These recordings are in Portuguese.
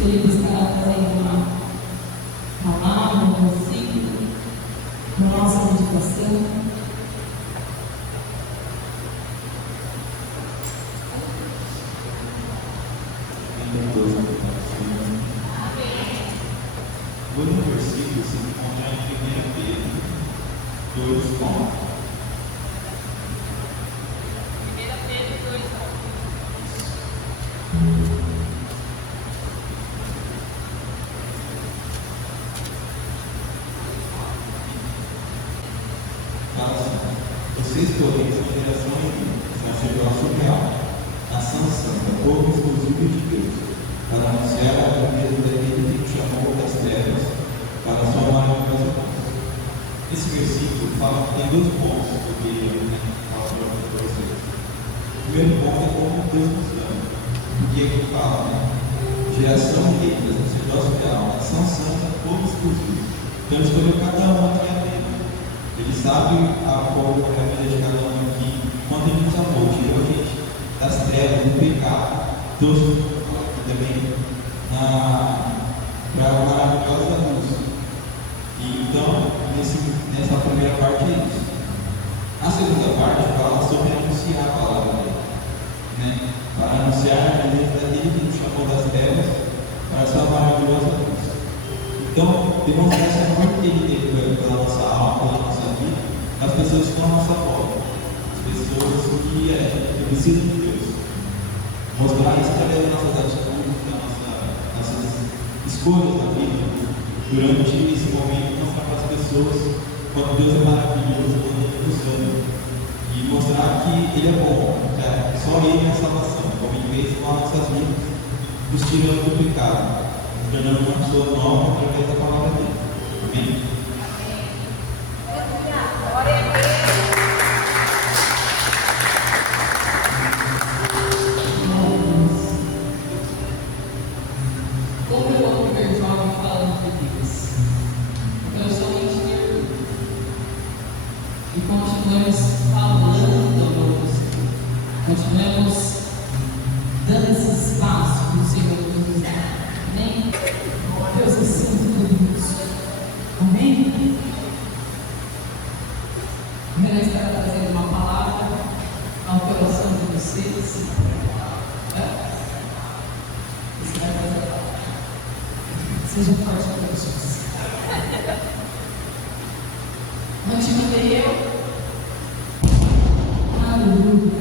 Felipe estará trazendo uma palavra, um versículo para a nossa meditação. O versículo se encontra em 1 Pedro 2:9. Vocês, porém, são geração em sacerdócio real, nação santa, povo exclusivo de Deus, para anunciar a grandeza daquele que chamou das trevas para a sua maravilhosa luz. Esse versículo fala que tem dois pontos que eu queria falar para vocês. O primeiro ponto é como Deus nos ama. E aqui fala, geração eleita, sacerdócio real, nação santa, povo exclusivo. Então ele escolheu cada um aqui a vida. Ele sabe qual é a vida de cada um aqui, quanto ele nos amou, tirou a gente das trevas, do pecado, trouxe também para a maravilhosa luz. E então, nessa primeira parte é isso. A segunda parte fala sobre anunciar a palavra dele, né? Para anunciar a beleza daquele que nos chamou das trevas para a sua maravilhosa luz. Então, demonstrar esse amor que ele teve pela nossa alma, pela nossa vida, as pessoas que estão à nossa volta, as pessoas que precisam de Deus. Mostrar isso através das nossas atitudes, das nossas escolhas na vida, durante esse momento, mostrar para as pessoas quanto Deus é maravilhoso, quanto Ele nos ama, e mostrar que Ele é bom, só Ele é a salvação, como Ele fez com as nossas vidas, nos tirando do pecado, nos tornando uma pessoa nova através da palavra dele. Amém? Como eu amo ver jovem falando de Deus. Então eu sou engenheiro e continuamos falando do amor do Senhor. Continuamos dando esse espaço para o Senhor nos dar. Amém? Deus é santo Deus. Amém? O Renan estará trazendo uma palavra ao coração de vocês. Você vai fazer a palavra. Seja forte para Jesus. Não te mandei eu? Aleluia.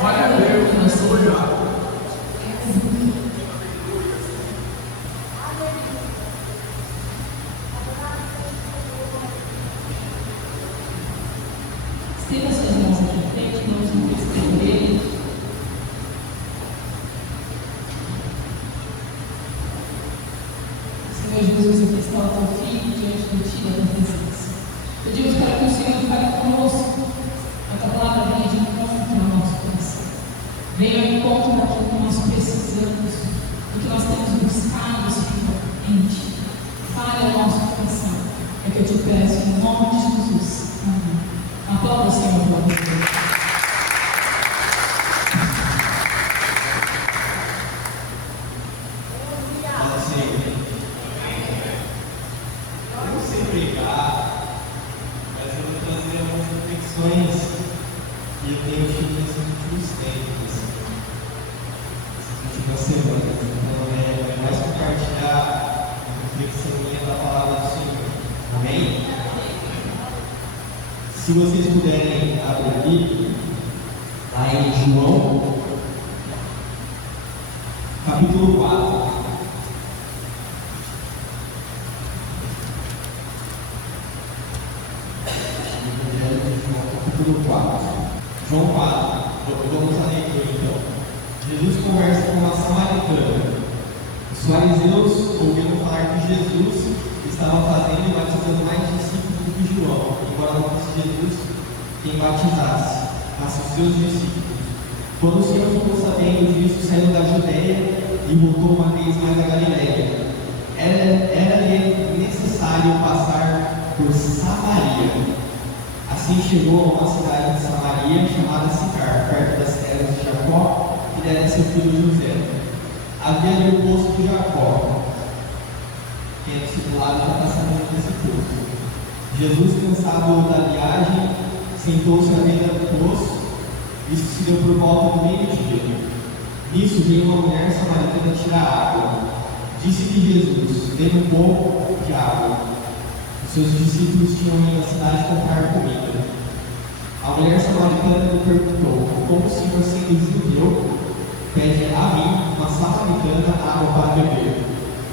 Glória a Deus, nós somos já. Estenda suas mãos aqui em frente, mãos no pescoço dele. Senhor Jesus, aqui está o teu filho diante de ti, da tua presença. Pedimos para que o Senhor fale conosco, a tua palavra venha de encontro ao nosso coração. Venha ao encontro daquilo que nós precisamos, do que nós temos buscado, Senhor, em ti. Fale ao nosso coração. É que eu te peço, em nome de Jesus. Amém. Aplauda o Senhor, glória a Deus. Fala assim, eu não sei pregar, mas eu vou trazer algumas reflexões que eu tenho tido nesses últimos tempos, essas últimas semanas. Então, é mais compartilhar a reflexão minha da palavra do Senhor. Amém? Se vocês puderem abrir aqui, lá em João, capítulo 4. Capítulo 4. João 4. Vamos à leitura então. Jesus conversa com uma samaritana. Os fariseus ouviram falar que Jesus estava fazendo e batizando mais discípulos do que João, embora não fosse Jesus quem batizasse, mas os seus discípulos. Quando o Senhor ficou sabendo disso, saiu da Judeia e voltou uma vez mais a Galiléia. Era chegou a uma cidade de Samaria chamada Sicar, perto das terras de Jacó, que era seu filho José. Havia ali o poço de Jacó. Quem é do seu lado já está sabendo desse poço. Jesus, cansado da viagem, sentou-se à beira do poço. Isso se deu por volta do meio-dia. Nisso veio uma mulher samaritana tirar água. Disse-lhe Jesus: dê-me um pouco de água. Os seus discípulos tinham ido à cidade comprar comida. A mulher samaritana lhe perguntou: como o Senhor, sendo judeu, pede a mim, uma samaritana, água para beber?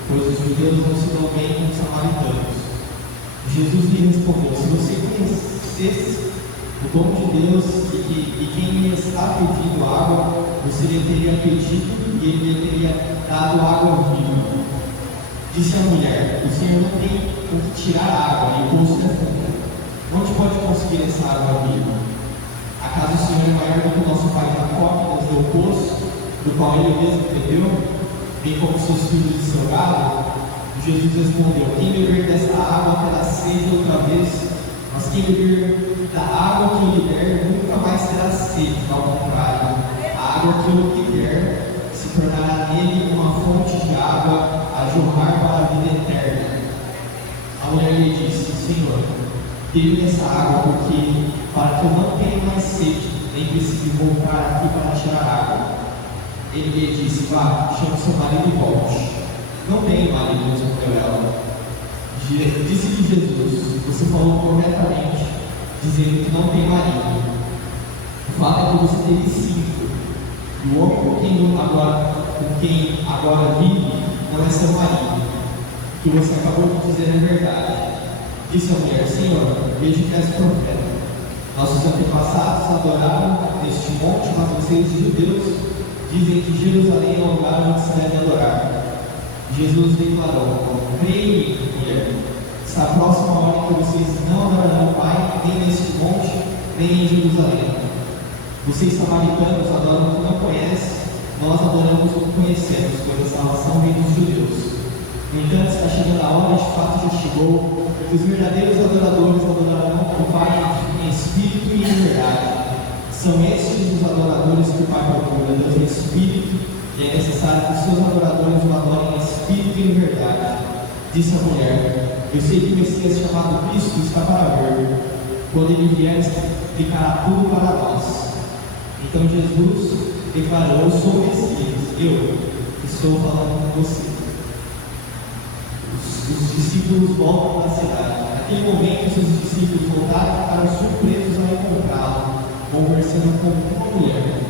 Pois os judeus não se dão bem com os samaritanos. Jesus lhe respondeu: se você conhecesse o dom de Deus e quem lhe está pedindo água, você lhe teria pedido e ele lhe teria dado água viva. Disse a mulher: o Senhor não tem com que tirar água e o poço é fundo. Onde pode conseguir essa água viva? Acaso o Senhor é maior do que o nosso pai Jacó, que nos deu o poço, do qual ele mesmo bebeu, bem como seus filhos de seu gado? Jesus respondeu: quem beber desta água terá sede outra vez, mas quem beber da água que eu lhe der nunca mais terá sede. Ao contrário, a água que eu lhe der se tornará nele uma fonte de água a jorrar para a vida eterna. A mulher lhe disse: Senhor, dê-me dessa água, para que eu não tenha mais sede, nem precise voltar aqui para tirar água. Ele lhe disse: vá, chame seu marido e volte. Não tenho marido, respondeu ela. Disse-lhe Jesus: você falou corretamente, dizendo que não tem marido. O fato é que você teve 5, e o homem com quem agora vive não é seu marido. O que você acabou de dizer é verdade. Disse a mulher: Senhor, vejo que és profeta. Nossos antepassados adoraram neste monte, mas vocês, judeus, dizem que Jerusalém é o lugar onde se deve adorar. Jesus declarou: creio em mim, mulher. Está próxima a hora em que vocês não adorarão o Pai, nem neste monte, nem em Jerusalém. Vocês, samaritanos, adoram o que não conhecem, nós adoramos o que conhecemos, pois a salvação vem dos judeus. No entanto, está chegando a hora, de fato já chegou, que os verdadeiros adoradores adorarão o Pai em espírito e em verdade. São estes os adoradores que o Pai procura, Deus em espírito, e é necessário que os seus adoradores o adorem em espírito e em verdade. Disse a mulher: eu sei que o Messias chamado Cristo está para vir. Quando ele vier, explicará tudo para nós. Então Jesus declarou: eu sou o Messias, eu estou falando com você. Os discípulos voltam da cidade. Naquele momento, seus discípulos voltaram e ficaram surpresos ao encontrá-lo, conversando com uma mulher.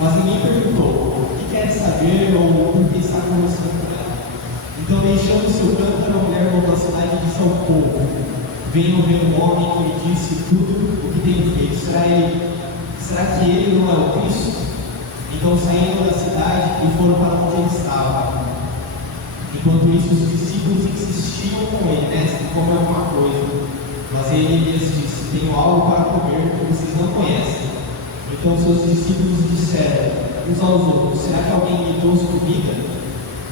Mas ninguém perguntou: o que quer saber ou por que está conversando com ela? Então, deixando seu cântaro, a mulher voltou à cidade e disse ao povo: venham ver um homem que me disse tudo o que tenho feito. Será que ele não é o Cristo? Então saíram da cidade e foram para onde ele estava. Enquanto isso, os discípulos insistiam com ele: mestre, come alguma coisa. Mas ele lhes disse: tenho algo para comer que vocês não conhecem. Então seus discípulos disseram uns aos outros: será que alguém me trouxe comida?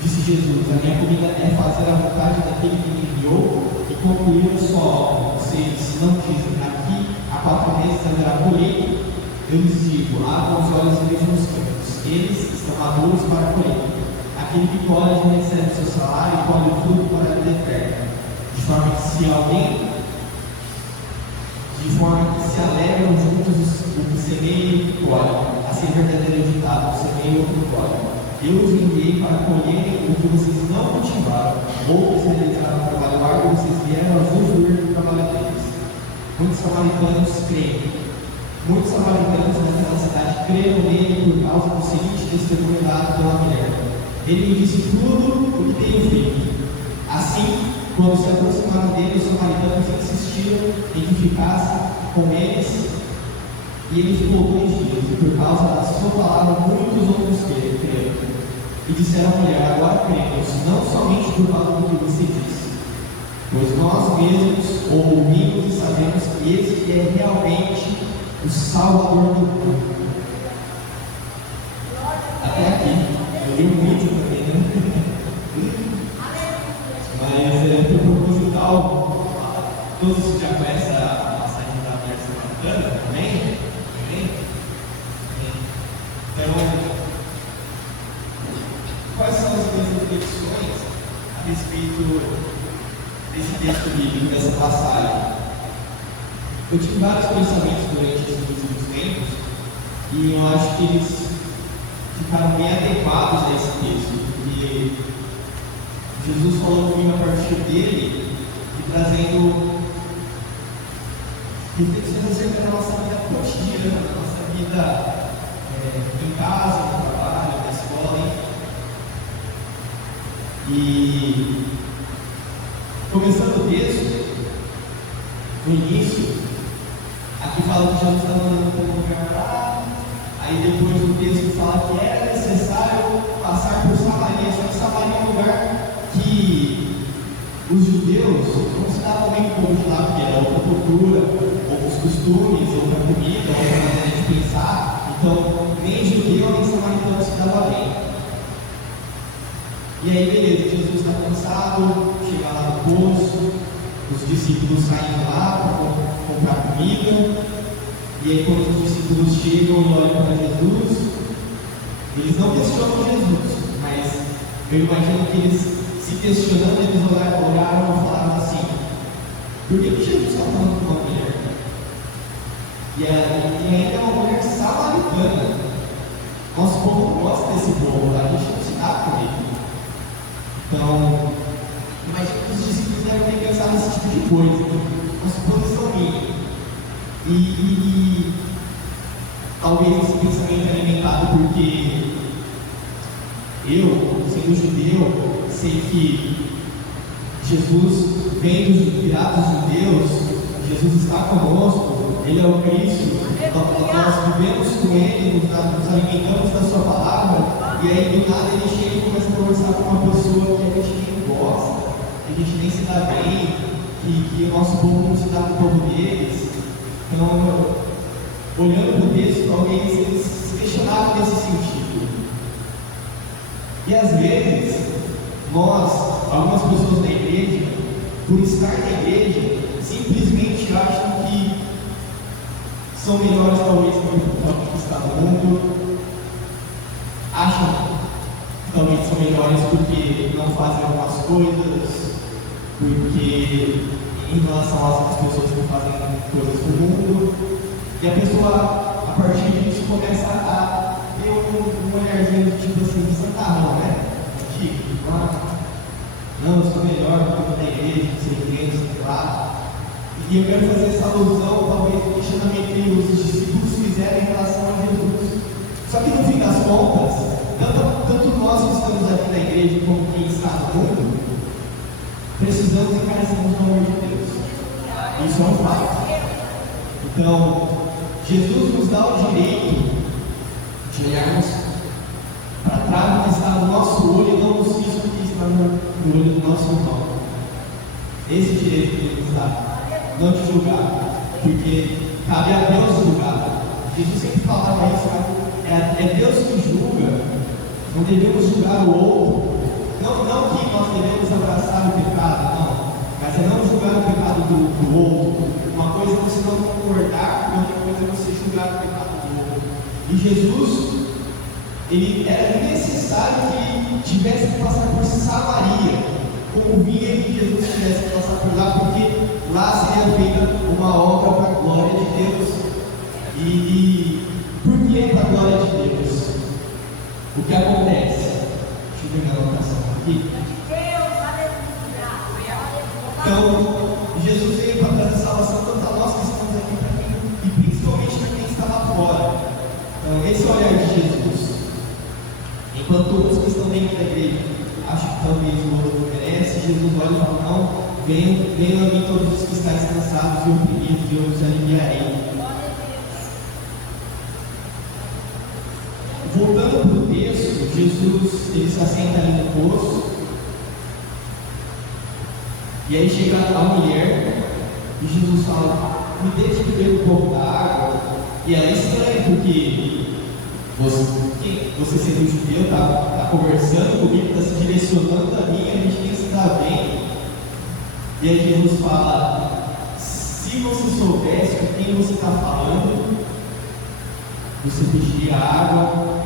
Disse Jesus: a minha comida é fazer a vontade daquele que me enviou e concluir a sua obra. Vocês não dizem: aqui há 4 meses haverá colheita? Eu lhes digo: abram os olhos e vejam os campos, eles estão maduros para a colheita. Aquele que colhe recebe o seu salário e colhe o fruto para a vida eterna. De forma que se alegram juntos o que semeia e o que colhe. Assim é verdadeiro ditado: o semeia e o que colhe. Eu os enviei para colherem o que vocês não cultivaram. Outros realizaram o trabalho árduo e vocês vieram a usufruir do trabalho deles. Muitos samaritanos naquela cidade creram nele por causa do seguinte testemunho dado pela mulher: ele me disse tudo o que tenho feito. Assim, quando se aproximaram dele, os samaritanos insistiram em que ficasse com eles, e ele ficou 2 dias, e por causa da sua palavra muitos outros creram. E disseram à mulher: agora cremos, não somente por causa do que você disse, pois nós mesmos ouvimos e sabemos que esse é realmente o Salvador do mundo. Até aqui, eu li um vídeo também, né? Mas foi proposital. Todos já conhecem a passagem da mulher samaritana? respeito desse texto bíblico, dessa passagem. Eu tive vários pensamentos durante esses últimos tempos e eu acho que eles ficaram bem adequados a esse texto, porque Jesus falou comigo a partir dele e trazendo reflexões acerca da nossa vida cotidiana, da nossa vida em casa, no trabalho, na escola, enfim. E começando o texto, no início, aqui fala que Jesus está mandando o povo preparar, aí depois o texto fala que era necessário passar por Samaria, só que Samaria é um lugar que os judeus não se davam bem com o povo de lá, porque era outra cultura, outros costumes, outra comida, outra maneira de pensar, então nem judeu nem samaritano se dava bem. E aí beleza, Jesus está cansado, chega lá no poço, os discípulos saem lá para comprar comida, e aí quando os discípulos chegam e olham para Jesus, eles não questionam Jesus, mas eu imagino que eles, se questionando, eles olharam e falaram assim: por que Jesus está falando com uma mulher? E ainda é uma mulher samaritana. Nosso povo não gosta desse povo, a gente não se dá com ele. Então, imagino que os discípulos devem ter pensado nesse tipo de coisa, uma suposição minha. E talvez esse pensamento é alimentado porque eu, sendo judeu, sei que Jesus vem dos virados judeus, Jesus está conosco, Ele é o Cristo, nós vivemos com Ele, nos alimentamos da Sua palavra, e aí do nada Ele chega e começa a conversar com uma pessoa que a gente nem gosta, que a gente nem se dá bem, que o nosso povo não se dá com o povo deles. Então, olhando para o texto, talvez eles se questionavam nesse sentido. E às vezes, nós, algumas pessoas da igreja, por estar na igreja, simplesmente acham que são melhores talvez do que está no mundo, acham que talvez são melhores porque não fazem algumas coisas, porque em relação às pessoas que fazem coisas no mundo, e a pessoa, a partir disso, começa a ter um olharzinho tipo assim, de santarrão, né? Não, eu sou melhor do que da igreja, não sei o que, não sei lá. E eu quero fazer essa alusão, talvez, do questionamento que os discípulos fizeram em relação a Jesus. Só que no fim das contas, tanto nós que estamos aqui na igreja como quem está no mundo, precisamos e carecemos do amor de Deus. Isso é um fato. Então, Jesus nos dá o direito de olharmos para trás do que está no nosso olho e não nos fiz o que está no olho do nosso irmão. Esse direito que Ele nos dá. Não te julgar, porque cabe a Deus julgar. Jesus sempre falava isso, é Deus que julga, não devemos julgar o outro. Não que nós devemos abraçar o pecado, não, mas é não julgar o pecado do outro. Uma coisa é você não concordar, outra coisa é você julgar o pecado do outro. E Jesus, ele era necessário que tivesse que passar por Samaria. Convinha que Jesus tivesse que passar por lá, porque lá seria feita uma obra para a glória de Deus. E por que para a glória de Deus? O que acontece? Deixa eu ver minha anotação aqui. Então, Jesus veio para trazer salvação tanto a nós que estamos aqui e principalmente para quem está lá fora. Então, esse é o olhar de Jesus. Enquanto uns que estão dentro da igreja acham que talvez o outro não merece, Jesus olha e fala: não, venham a mim todos os que estáis cansados e oprimidos, e eu vos aliviarei. Voltando para o texto, Jesus ele se assenta ali no poço, e aí chega a mulher, e Jesus fala: me deixe beber um pouco da água. E ela é estranha, porque você sendo judeu, está conversando comigo, está se direcionando a mim, a gente nem se dá bem. E aí Jesus fala: se você soubesse com quem você está falando, você pediria água,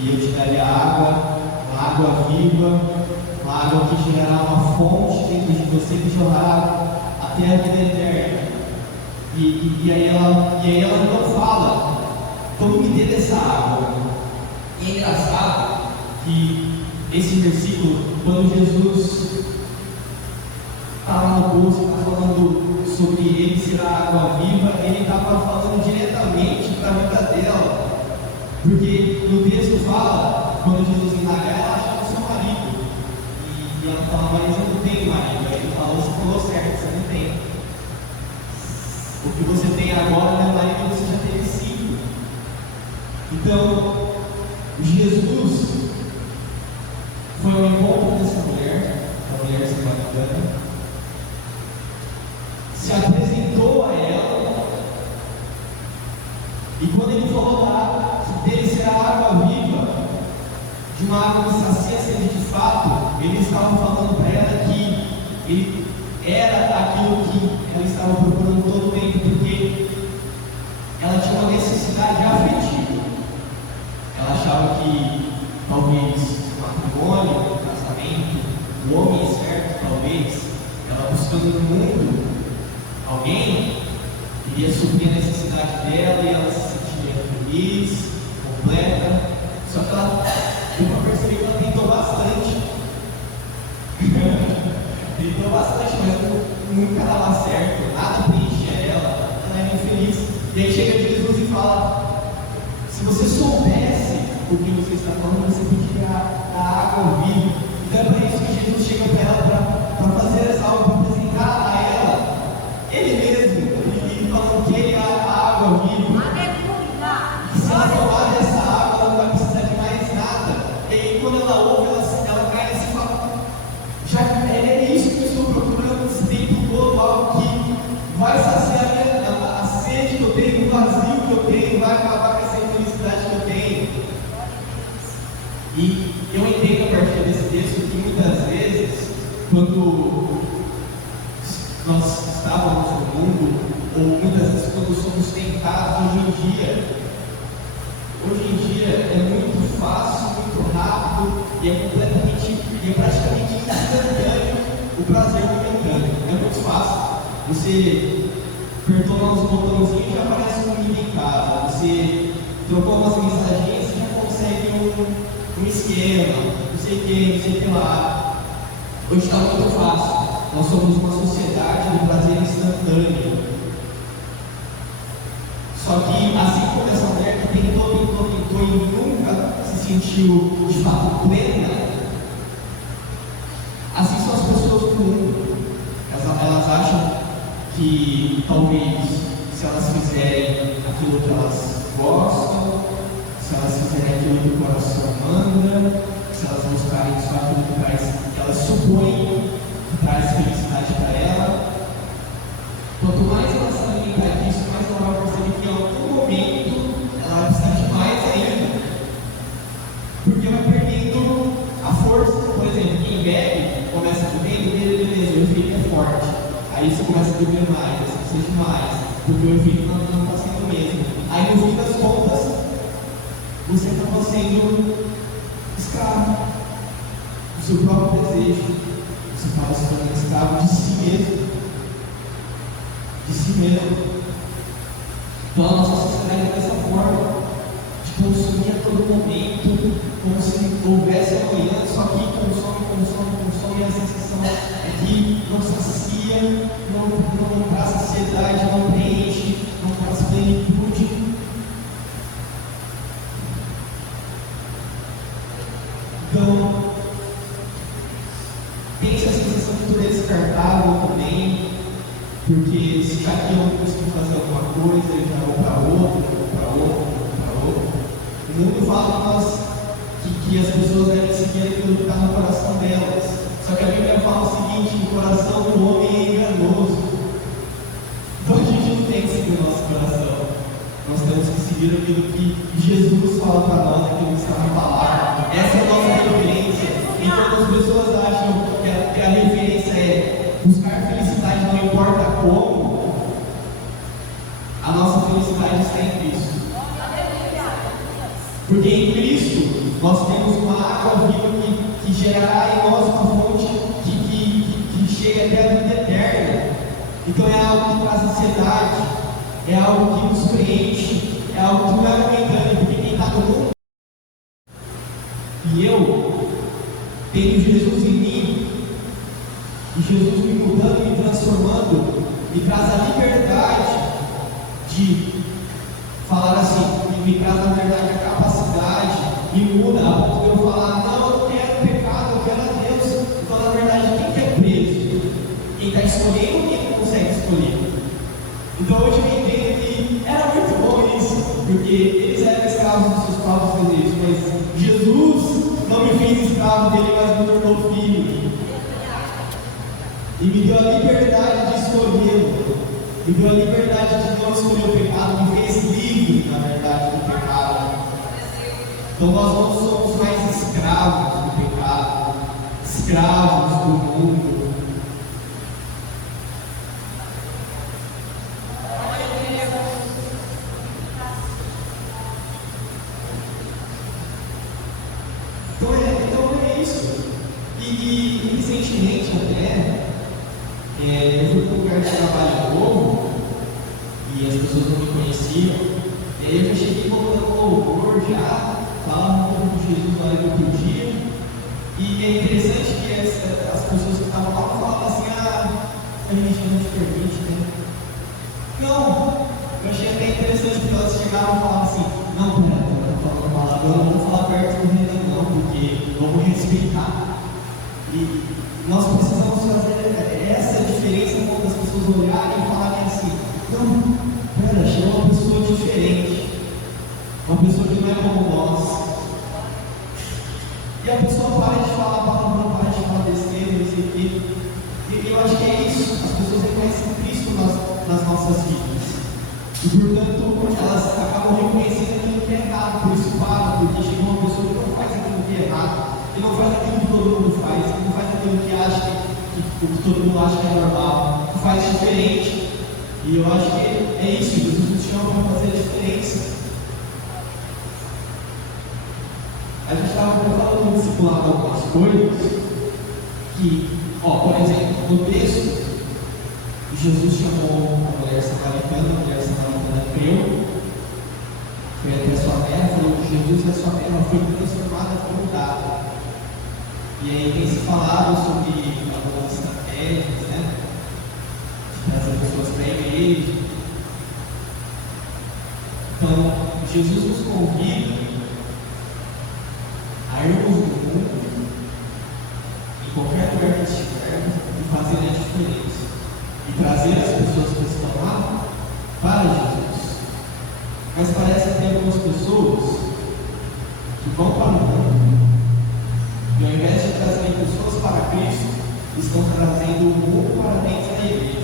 e eu te daria água, uma água viva, uma água que gerará uma fonte dentro de você que jorrará até a vida eterna. E aí ela não fala, como me dê dessa água. E é engraçado que esse versículo, quando Jesus estava no poço, está falando sobre ele ser a água viva, ele estava falando diretamente para a vida dela. Porque no texto fala, quando Jesus indagar, ela achava o seu marido. E ela fala, mas eu não tenho marido. Aí ele falou, você falou certo, você não tem. O que você tem agora não é marido, você já teve 5. Então, Jesus foi ao encontro dessa mulher, a mulher samaritana, se apresentou a ela, e quando ele falou lá que dele será água viva, de uma água que sacia a sede de fato, ele estava falando para ela que ele era aquilo que ela estava procurando todo o tempo, porque ela tinha uma necessidade afetiva. Ela achava que talvez o matrimônio, o casamento, o homem certo, talvez, ela buscando no mundo alguém, iria suprir a necessidade dela e ela se sentiria feliz, completa. Só que ela deu para perceber que ela tentou bastante. Tentou bastante, mas nunca dava certo, nada preenchia ela era infeliz. E aí chega Jesus e fala: se você soubesse o que você está falando, você pediria a água viva. Então é para isso que Jesus chega para ela, para fazer essa água, para apresentar a ela ele mesmo, ele falando que ele é a água viva. Se ela tomar dessa água, ela não vai precisar de mais nada. E aí quando ela ouve, ela cai nesse fala: já é isso que eu estou procurando esse tempo todo, algo que vai saciar a sede que eu tenho, o vazio que eu tenho, vai acabar com essa infelicidade que eu tenho. E eu entendo a partir desse texto que muitas vezes, quando nós estávamos no mundo, ou muitas vezes quando somos tentados hoje em dia é muito fácil, muito rápido e é praticamente instantâneo o prazer momentâneo. É muito fácil. Você apertou uns botãozinhos e já aparece comida em casa. Você trocou umas mensagens e já consegue um esquema, não sei o que lá. Hoje está muito fácil. Nós somos uma sociedade do prazer instantâneo. Só que, assim como essa mulher que tentou e nunca se sentiu de fato plena, assim são as pessoas do mundo. Elas acham que talvez, se elas fizerem aquilo que elas gostam, se elas fizerem aquilo que o coração manda, se elas buscarem só aquilo que elas supõem que traz felicidade para ela, quanto mais ela se alimentar disso, mais ela vai perceber que em algum momento ela vai precisar de mais ainda, porque vai perdendo a força. Por exemplo, quem bebe, começa bebendo, beleza, o efeito é forte, aí você começa a beber mais, você precisa de mais, porque o efeito não está sendo o mesmo. Aí no fim das contas, você acaba sendo escravo do seu próprio desejo, você acaba se tornando escravo de si mesmo. Então a nossa sociedade é dessa forma, de consumir a todo momento, como se houvesse amanhã, só que consome, e a sensação é que não sacia, não traz saciedade, não preenche, não traz plenitude. Então, pense a sensação que tudo é descartável também, porque se já que eu não consigo fazer alguma coisa, eu já vou para outra. O mundo fala que as pessoas devem seguir aquilo que está no coração delas. Só que a Bíblia fala o seguinte: o coração do homem é enganoso. Então a gente não tem que seguir o nosso coração. Nós temos que seguir aquilo que Jesus fala para nós, aquilo que está na palavra. Essa é a nossa referência. Enquanto as pessoas acham que a referência é buscar felicidade não importa como, a nossa felicidade está em Cristo. Porque em Cristo nós temos uma água viva que gerará em nós uma que chega até a vida eterna. Então é algo que traz ansiedade, é algo que nos preenche, é algo que não é momentâneo, porque quem está no mundo e eu tenho Jesus em mim, e Jesus me mudando, me transformando, me traz a liberdade de falar assim, me traz na verdade a capacidade, me muda a ponto de eu falar, não, eu não quero pecado, eu quero a Deus. Então na verdade quem que é preso? Quem está escolhendo ou quem não consegue escolher? Então hoje eu entendo que era muito bom isso, porque eles eram escravos dos seus próprios desejos, mas Jesus não me fez escravo dele, mas me tornou filho. E me deu a liberdade de escolhê-lo, me deu a liberdade de não escolher o pecado, me fez livre, na verdade, do pecado. Então nós não somos mais escravos do pecado, escravos do mundo. Então é isso. E recentemente até, eu fui para um lugar de trabalho novo e as pessoas não me conheciam. E aí eu já cheguei colocando louvor, já falava um pouco de Jesus na hora que eu podia. E é interessante que as pessoas que estavam lá falavam assim, a gente não te permite, né? Não, eu achei até interessante porque elas chegavam e falavam assim, não, pera, eu estou falando a palavra, eu não vou falar perto do reino não, porque vamos respeitar. E nós precisamos fazer essa diferença quando as pessoas olharem e falarem assim, não, pera, chegou uma pessoa diferente, uma pessoa que não é como nós. E a pessoa para de falar palavrão, para de falar besteira, não sei o quê. E eu acho que é isso, as pessoas reconhecem Cristo nas nossas vidas. E portanto, elas acabam reconhecendo aquilo que é errado, por isso param, porque chegou uma pessoa que não faz aquilo que é errado, que não faz aquilo que todo mundo faz, que não faz aquilo que acha que todo mundo acha que é normal, que faz diferente. E eu acho que é isso, Jesus nos chama para fazer a diferença. A gente estava falando no discipulado algumas coisas que, por exemplo, no texto, Jesus chamou a mulher samaritana creu, foi até a sua terra, falou que Jesus e a sua terra foi transformada, foi mudada. E aí tem se falado sobre algumas estratégias, né? De trazer pessoas para a igreja. Então, Jesus nos convida a irmos no mundo, em qualquer lugar que estivermos, e fazer a diferença. E trazer as pessoas que estão lá para Jesus. Mas parece que tem algumas pessoas que vão para o mundo e ao invés de trazerem pessoas para Cristo, estão trazendo o mundo para dentro da igreja.